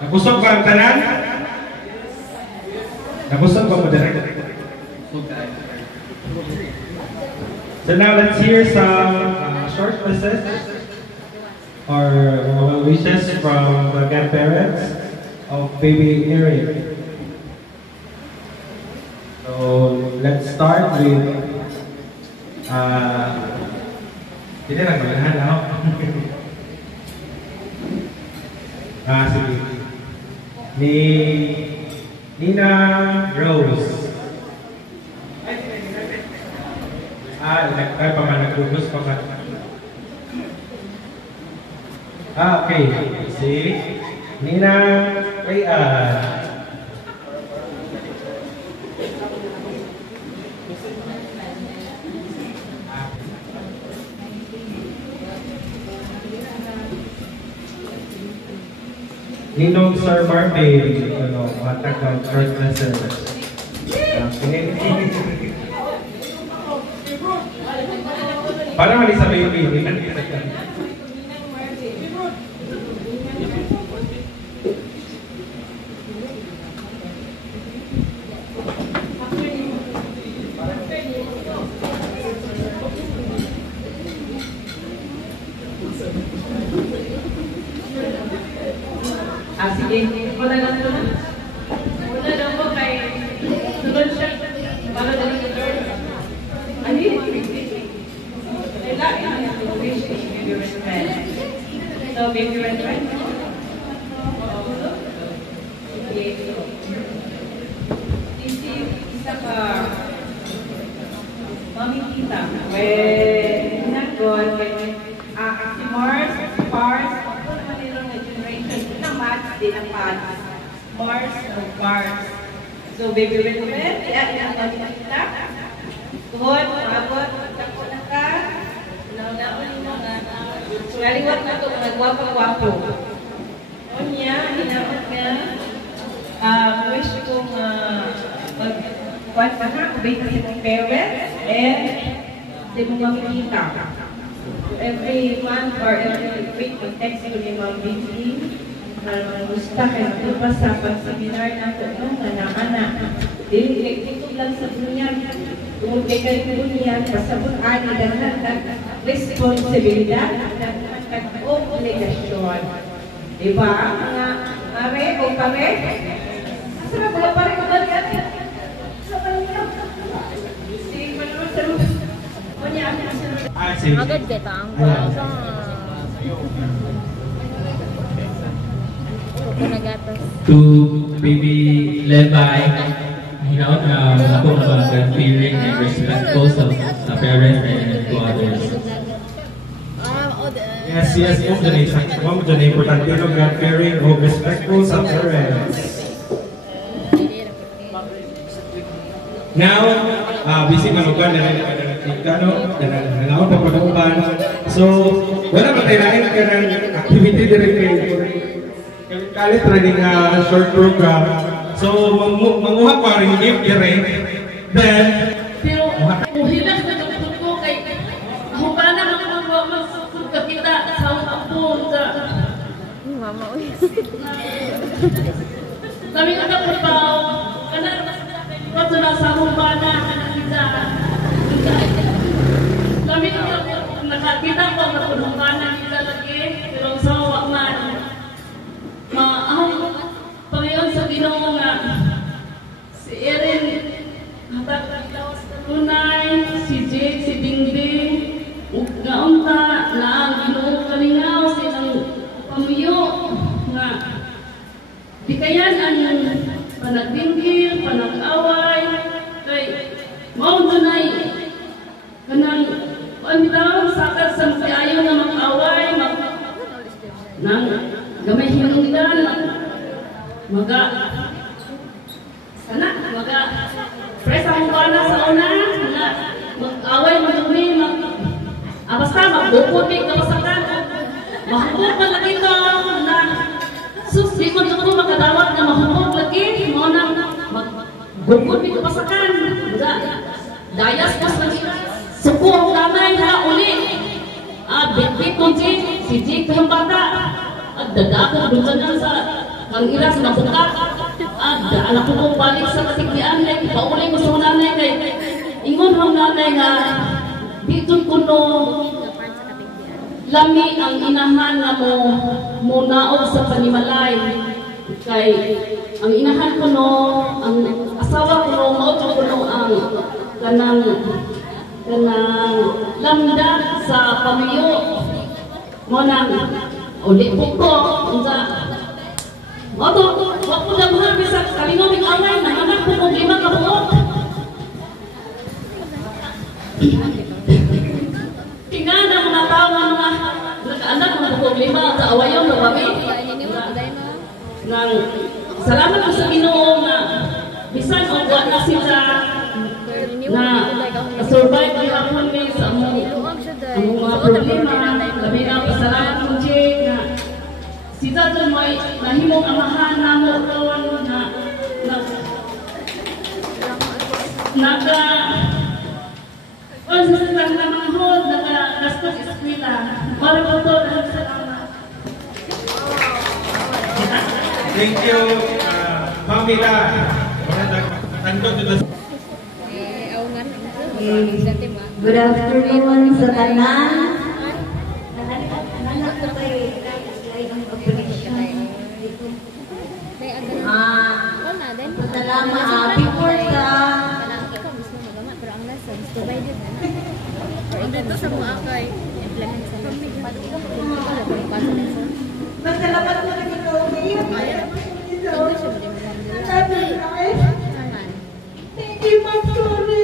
Nabusog ba ang tanan? Nabusog ba mo direct? So now let's hear some short wishes or wishes from the grandparents of baby Erin. So let's start with hindi lang malahan ako. Sige. Ni Nina Rose. Ay pa man nagugos pa man. Okay. Si Nina Rayan. Ninong Sir Marvin, matag ng short lesson. Okay. Para mali sa baby, sige, wala lang po. Wala lang po kay sunod siya para dali sa Lord. Ano yun? Wish baby respect. So, baby respect. Okay. Isa ka Mami Tita. When nag-gol, si Mars, din ang pads. Mars. So, baby recommend, iyan ang kita. Tuhod, maabot, ako na ka. Nauna-uli mo na. Naliwat na ito, mga gwapo-gwapo. O niya, hinamot nga. Wish kong mag-kuwan pa na, kubay ka sa parents, and di mo makikita. Every month or every week, mag-text ko ni Ma'am Vicky. Gusto kayo ito pa sa pag-seminar na ito ng anak-anak. Dito lang sa bunyan. Kung kaya bunyan, pasabot-ani dahil ng responsibilidad at obligasyon. Diba? Mga pare o pare? Masarap wala pare ko ba yan? Sa kanila. Si Manolo Sarap. O niya, agad kita ang basa. To baby Levi, ako mga feeling and respectful sa parents and to others. Yes, Mom Janay, importante yung God-fearing o respectful sa parents. Now, busy manugan na nalaon pa pag-uban. So, wala ba tayo lain ka ng activity directly? Kalit training short program. So, manguha ko rin gift rin. Then, pero hilang na kapag ko kay hubana ng mga kapita sa upon sa mama uy. kami nga kapag kanan na sa hubana kita. Kami nga nakakita ko na hubana kita lagi pero sa wakman. Panginoon sa Ginoo nga si Erin hatag lawas na tunay, si Jake, si Dingding nga unta na ang Ginoo kalingaw silang pamuyo nga di kayan ang panagdinggir, panag-away kay mao dunay kanang daw sakar sa ayaw na mag-away nang gamay hinungdan maga press ang na sa una mag-away mag-umi basta magbukod may kawasakan mahubog man lagi ito na di ko ito makadawat na mahubog lagi mo na magbukod may kawasakan dayas pas lagi suko ang damay ha uli bit-bit kong si Jake yung bata at dadako doon sa ang ilas na bukat. Anak ko balik sa katigdian kay paulay ko sa nanay kay ingon ang nanay nga dito kuno lami ang inahan nga mo naog sa panimalay kay ang inahan kuno ang asawa kuno mao kuno ang kanang lamda sa pamiyo mo nang ulit ko unsa Oto, wag ko damhan bisa kalingon ng away na anak ko kung 5 ka buok. Tingnan ang mga tao nga nag-anak mo kung 5 sa awayon na babi. Nang salamat ko sa Ginoo na bisan og wa na sila na survive ang hapon ni sa among mga problema. Labi na pasalamat ko na si Tato may nahimong amahan na mo ron na sa silang namanghod, naka-gastos eskwela. Para po ito, salamat. Thank you, Pamela. Good afternoon sa tanan. Salamat before sa Dito sa mga kay implement sa Salamat po na ito. Thank you, Ma'am Sorry.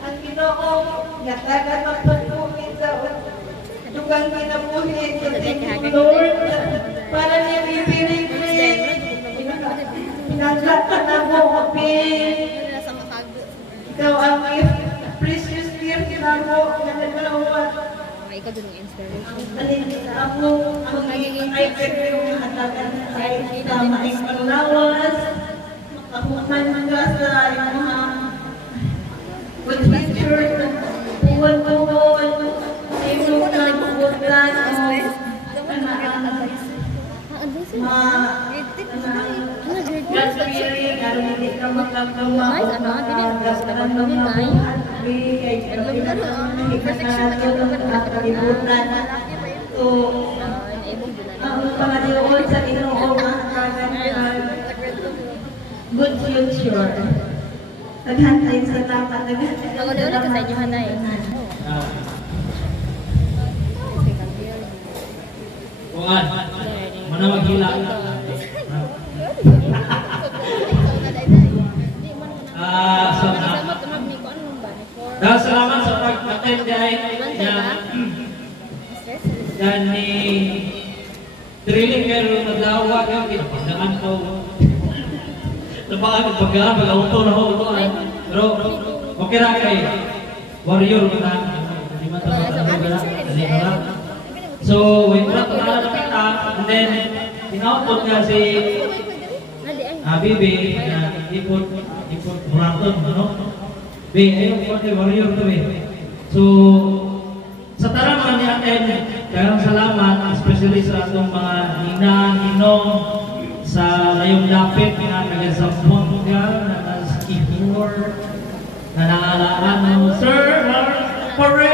Ang Ginoo yatagan magpatuloy sa dugang kinabuhi sa Lord para niya bibirigin pinaglakan na mo kapin ikaw ang precious gift na mo na naglawan ikaw dun yung inspiration. alin sa ako ang magiging iPad yung hatagan ay tama ay panglawas makahuman hangga sa mga good pictures buwan-buwan imo na buwan good future. Naghantay sa tapat. Ako doon ka sa inyo hanay. Kuan, mana maghila. Salamat sa pag-attend dan ni drilling pero naglawa ka pinapagdaan ko. Nabahan pagkaan pag-auto na ho ito pero okay ra kay warrior na di man ta. So when na kita and then tinawag nga si Bibi na ipot Buraton no. Be ayo ko warrior to be. So sa tara mga ni-attend, kayang salamat, especially sa atong mga ninang, sa layong lapit nga nag-sampon ka, nag-skipper, na naalaan mo, Sir, pare!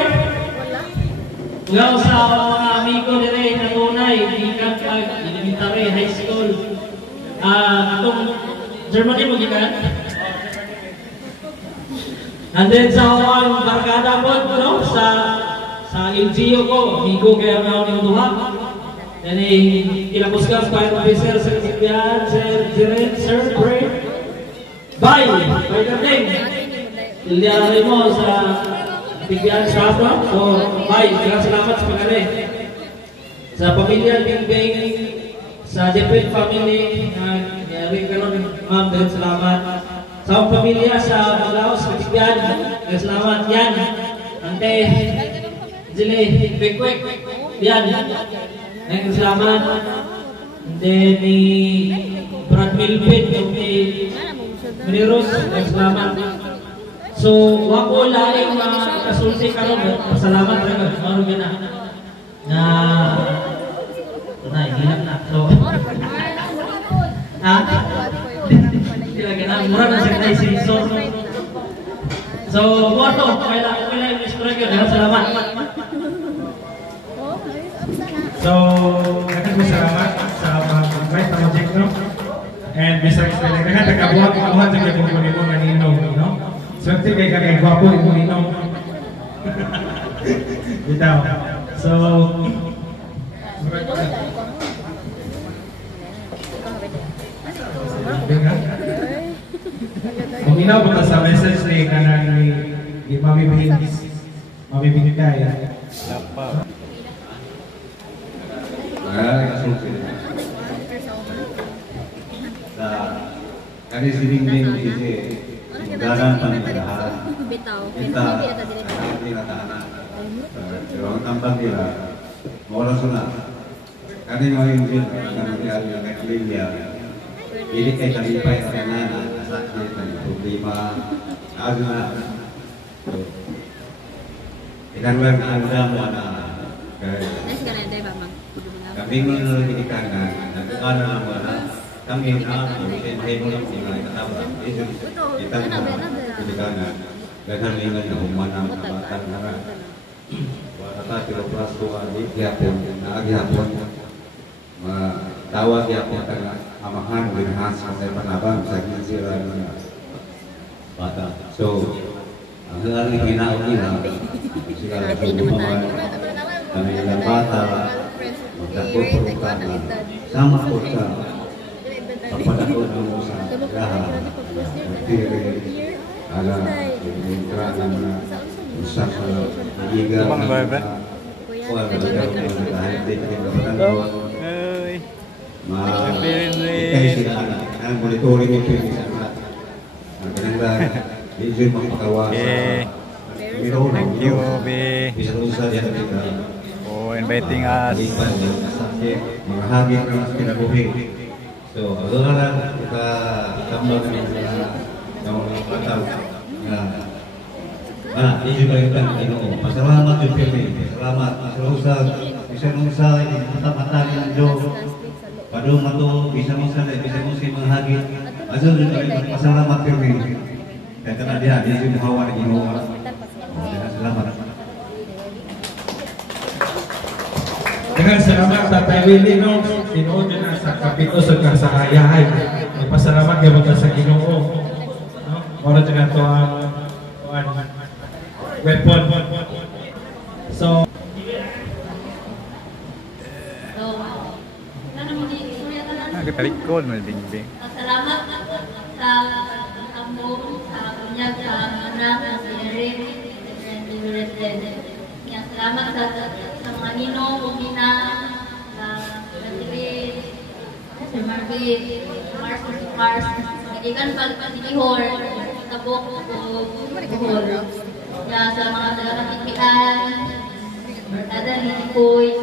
Ulaw sa mga amigo nila na tunay, ikan ka, elementary, high school. Itong Germany mo gikan? And then sa mga barkada po, no, sa LGU ko, amigo kaya na ako ng duha. Yan ay kinapusgang Fire Officer sa Katigbihan, Sir Jiren, Sir Bray. Bye! By the name. Iliyarin mo sa Katigbihan Shopper. So, bye. Salamat sa pagkali. Sa pamilya Bingbing, sa Depend family, nangyari ka nun, ma'am, dahil salamat. Sa pamilya sa Malaos, sa Katigbihan, dahil salamat. Yan, ante, Jili, Bekwek, yan. Dahil salamat. And then, ni Brad Milpin, yung ni Maniros, dahil salamat. So, wako laing kasulti ka rin, salamat rin. Maroon ka na hilap na. So, murah na siya tayo sensor. So, wato, kailangan yung striker. Salamat. So, salamat sa mga project, no? And besides na nagkakabuhat sa kaya mo nanino, no? Swerte kay kagay gwapo yung nanino. Bitaw. So, kung inaw po sa message ni kanang ni Mami Binigay. Kami sining-ning kasi dagang panirahan. Kita tinatahanan. Pero ang tambang nila, mawala suna. Kami ngayon din, kami ang nagkaklimya. Ini kay kalipay sa kanan, sakit, problema, ano na. Ikan lang anda mo na. Kami menurut kanan, nagkakana mo na. Kami na, kami mo lang sila itataba. Kita na, hindi kanan. Ganyan lingan na humanang kabatan na nga. Wala tayo prasto agi gyapon, agi hapon. Tawag gyapon tanga amahan binahas sa panabang sa sila ng bata. So, ang halaling ginawa nila, sila sa bumaman, kami ilang bata, magdapot ka na, sama po ka, papadakot mo sa lahat, magtiri, ala, yung krangan na usap sa liga, wala dahil di pinagkapatanggol, ikay sila ang monitoring yung pwede sa anak. Ang kananglan, di dyan makipakawa sa Miro. Thank you, Be. Bisa-usa dyan kita. For inviting us. Mga hagin na kinabuhi. So, agad lang kita tambal ng mga patag na di dyan kayo Ginoo. Pasalamat yung Pili. Pasalamat. Bisa-usa. Bisa-usa. Mata-mata ng Diyos. Padung mato bisa mungkin mga hagin. Azul juga pasalamat Pili. Dan karena dia di hawa di Ginoo. Selamat. Dengan salamat Tatay Willie, no? Tinuod na sa kapito sa kasahayahay. Magpasalamat kayo mga sa Ginoo. No? Para dyan ito ang weapon. So, Nagtalikod mo Bingbing. Salamat sa ambong sa bunyag sa anak na si Erin and Liweret. Salamat sa mga ninong, kumina, sa Patrick, si Marvin, si Mars, ikan pag-tihor, tabok o buhol. Sa mga taga-katipian, barkada ni Koy,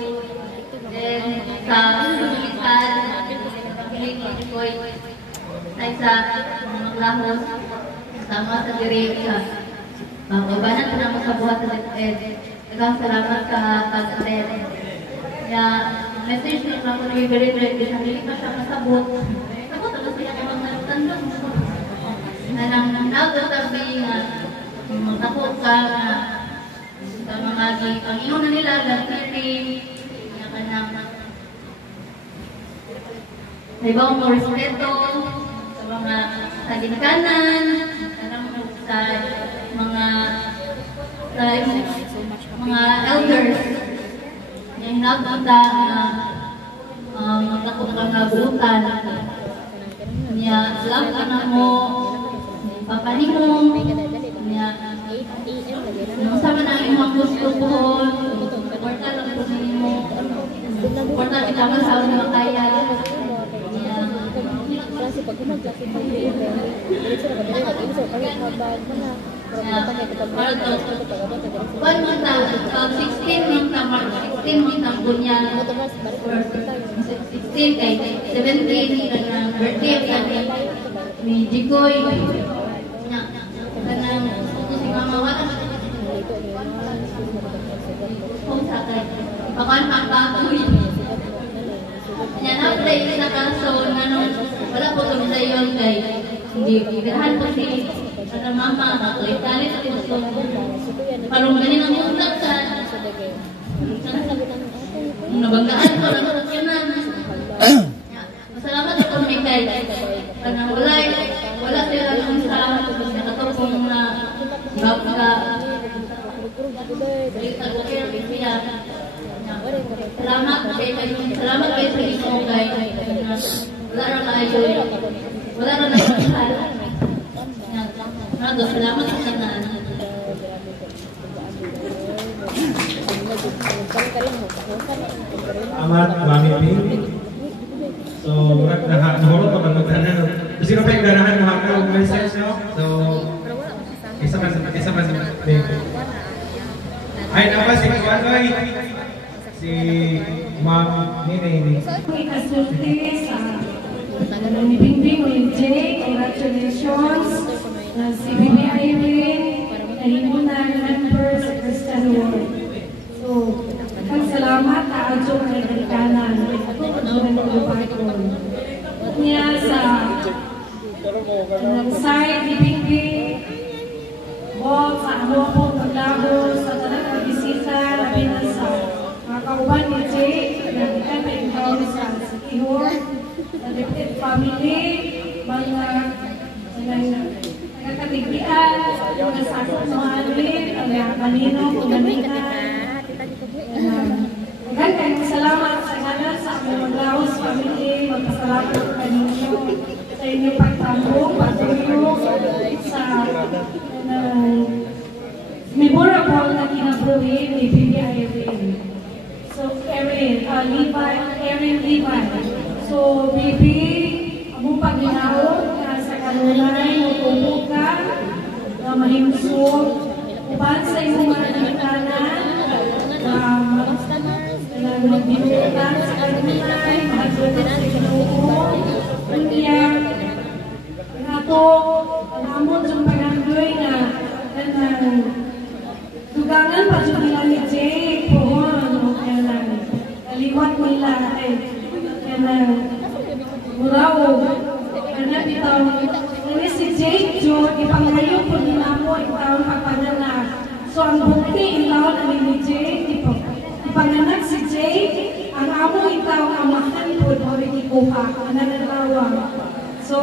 then sa pagkilitan, ay sa mga maglahos, sama sa direka. Ibanan ko naman sa buhat sa Ed. Dagang salamat ka pag-attend. Kaya, message din ako na i-verify, hindi pa siya masabot. Sabot, tapos siya kayo magtandong. Na nang nagtatabi nga, magtakot ka na sa mga Panginoon na nila, nag-tiring, na kanang sa ibang mga respeto, sa mga kaginkanan, sa mga elders na hinapunta na ako kangabutan. Niya, love ka na mo, papanimong, niya, nung sama na ang mga gusto ko, porta lang po mo, porta kita man sa mga kaya, niya, klase pag klase pag diretso na kadali nag-insert kami habag mana One month na, 16 month na March, 16 month na bunya, 16 kay 17 na birthday ni Jigoy. Kanang ito si Mama Wala. Kung sa kay, bakan pagkakoy. Yan na play sa kaso na wala po kami sa iyo kay hindi kirahan po si para mama nakalitali sa gusto parang ganin ang utak sa nabanggaan ko lang sa kanan. Masalamat ako may kay kanang wala sila lang sa nakatupong na baka salamat kayo sa isang kay wala rin kayo salamat sa kanan. Amat, Mami Ping. So, nahulog pa bang magtanan. Kasi na pa yung ganahan mo hanggang message, no? So, isa pa sa ay, naman si Kuanoy. Si Ma'am Nini. Ikasulti sa ni Bingbing o yung Jay, congratulations. Si Bibi Irene, nahimunan member sa Christian World. So, ang salamat na adyo ng Amerikanan. Ito ang nagpapakon. Niya sa side ni Bingbing, Bob, sa amo po maglago, sa talagang bisita, labi na sa mga kauban ni Jay, nagkikan na ikaw sa Sikihor, sa Dipit Family, mga nagkakatigbian, mga sakot mga alin, mga kanino, kumanina. Magandang salamat sa ngalan sa aming Laos Family, magpasalamat sa kanino sa inyong pagtambong, patuloy sa memorable na kinabruhin ni Bibi Irene. So, Erin Levi. So, Bibi, among paginaon na sa kanunay, magpupog ka, na mahimsog, upan sa iyong mga nagkanan, na magbinutan sa kanunay, mahaglutan sa Ginoo, kunya, nato, namon sa paganggoy na dugangan pa siya nila ni Jay, pohon, naliwat nila, muraw, bitaw, ini si Jay, ipangayo po nila mo, itaw pagpananak. So, ang bukti, itaw na ni Jay, ipanganak si Jay, ang amo itaw, amahan po, doon ikuha, nananawang. So,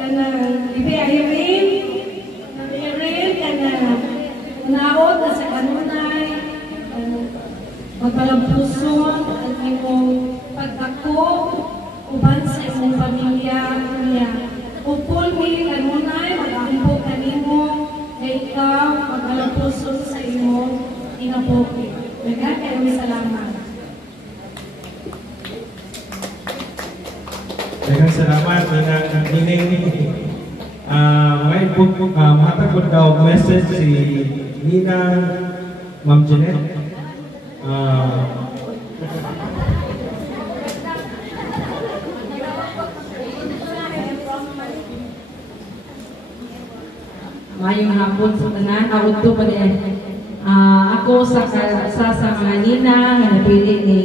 Bibi Irene, naot na sa kanunay, magpalampuson at imong pagdako, uban sa imong pamilya niya. Upol mi kanunay, mag-ampok kanimo, na ikaw magpalampuson sa imong inapoki. Nagkakaroon salamat. Daghang salamat ng Nining. May matagod daw message si Nina, Ma'am Jeanette. Mayong hapon sa tanan, ako to pa din. Ako sa mga nina na napili ni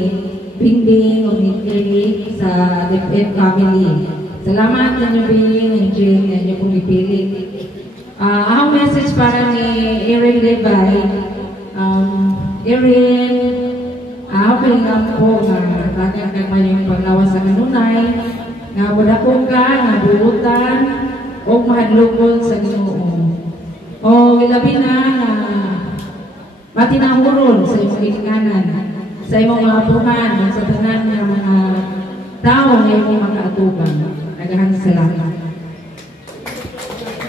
Bingbing o ni Kelly sa DepEd family. Salamat sa inyo Bingbing and Jill na inyo kong ipili. Ang message para ni Erin Levi. Erin, ako pilingan po na natagang kay mayong paglawas sa kanunay, na wala ko ka, na buutan, o mahadlokon sa Ginoo. O ilabi na matinahurol sa iyong ilinganan. sa imong mga apuhan, sa tanan ng mga tao na imong makaatuban. Nagahan salamat.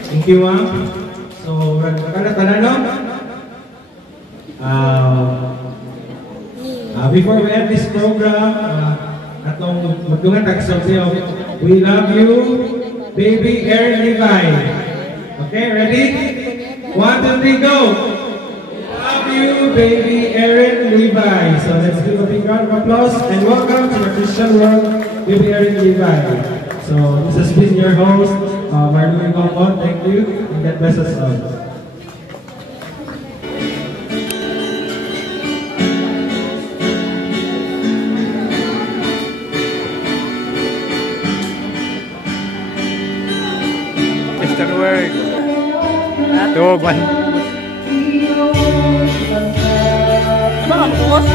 Thank you, ma'am. So, tanan no? Before we end this program, atong magdungan tagsaw we love you, baby Erin Levi. Okay, ready? 1, 2, 3, go! Love you, baby Erin Levi. So let's give a big round of applause and welcome to the Christian World, baby Erin Levi. So this has been your host, Marlene Gomon. Thank you, and God bless us all. Christian World. Tuh, man. Ano ang puwas?